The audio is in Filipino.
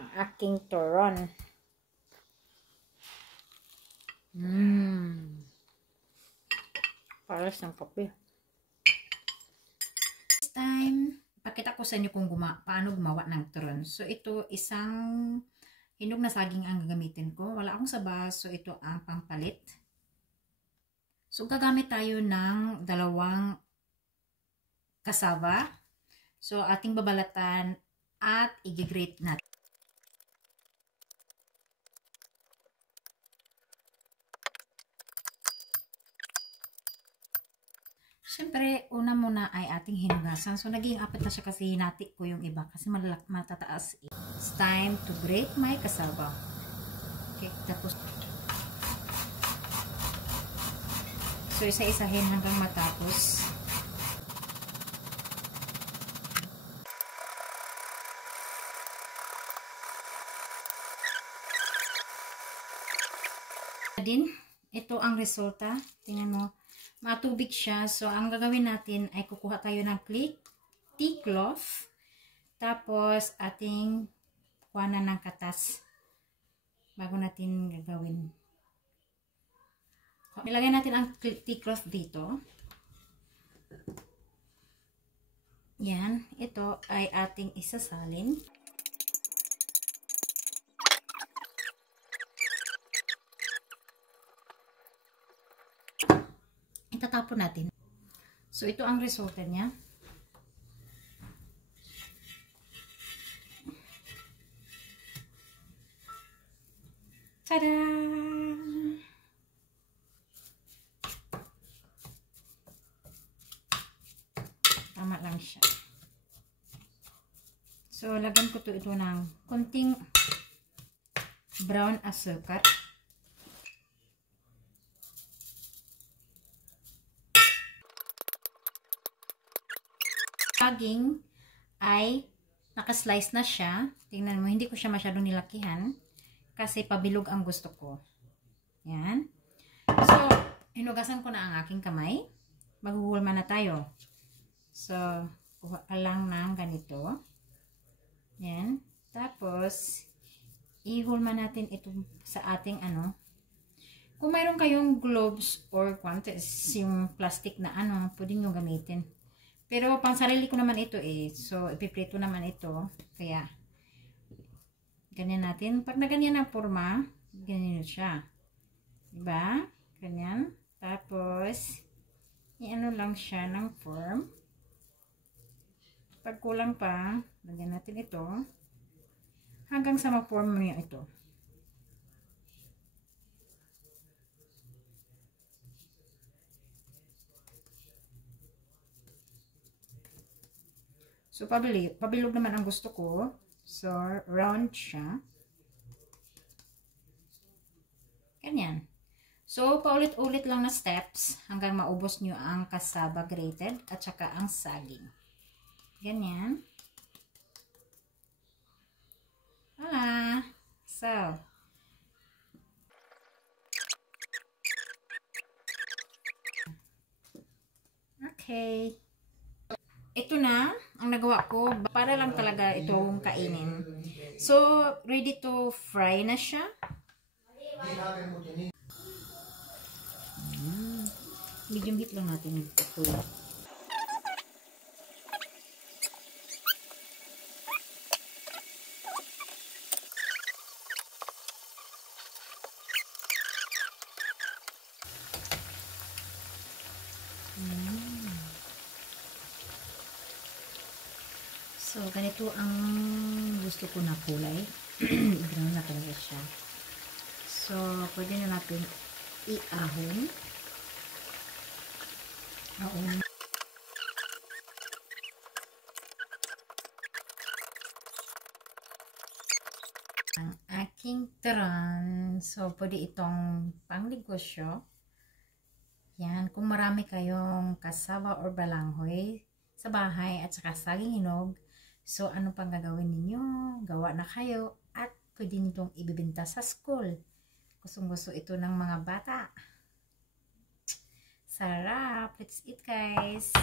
ang aking turon. Paras ng kape. This time, pakita ko sa inyo kung paano gumawa ng turon. So, ito isang hinog na saging ang gagamitin ko. Wala akong saba, so ito ang pampalit. So, gagamit tayo ng 2 cassava. So, ating babalatan at i-grate natin. Siyempre, una muna ay ating hinugasan. So, naging 4 na siya kasi hinati ko yung iba kasi matataas. It's time to grate my cassava. Okay, tapos. So, isa-isahin hanggang matapos. Din, ito ang resulta. Tingnan mo. Matubig siya. So, ang gagawin natin ay kukuha tayo ng tea cloth. Tapos, ating kuhanan ng katas. Bago natin gagawin. Nilagay natin ang tea cloth dito. Yan. Ito ay ating isasalin. Itatapon natin. So, ito ang resulta niya. Tada! Tama lang siya. So, lagyan ko ito ng konting brown asukar. Saging ay nakaslice na siya. Tingnan mo, hindi ko siya masyadong nilakihan kasi pabilog ang gusto ko. Yan. So, hinugasan ko na ang aking kamay. Maghuhulma na tayo. So, kuha ka lang ng ganito. Yan. Tapos, ihulma natin ito sa ating ano. Kung mayroon kayong gloves or yung plastic na ano, pwede nyo gamitin. Pero pang sarili ko naman ito eh. So, ipiprito naman ito. Kaya, ganyan natin. Pag na ganyan ang forma, ganyan siya. Diba? Ganyan. Tapos, i-ano lang siya ng form. Pag kulang pa, lagyan natin ito. Hanggang sa ma-form niya ito. So, pabilog naman ang gusto ko. So, round siya. Ganyan. So, paulit-ulit lang na steps hanggang maubos nyo ang cassava grated at saka ang saging. Ganyan. Voila! So, okay. Ito na ang nagawa ko para lang talaga itong kainin. So, ready to fry na siya. Medium heat lang natin ito. So, ganito ang gusto ko na kulay. Brown na talaga siya. So, pwede na natin i-ahon. Ang aking turon. So, pwede itong pangnegosyo. Yan. Kung marami kayong cassava or balanghoy sa bahay at saka saging hinog, so, ano pang gagawin ninyo? Gawa na kayo at pwede nitong ibibenta sa school. Gustong-gusto ito ng mga bata. Sarap! Let's eat, guys!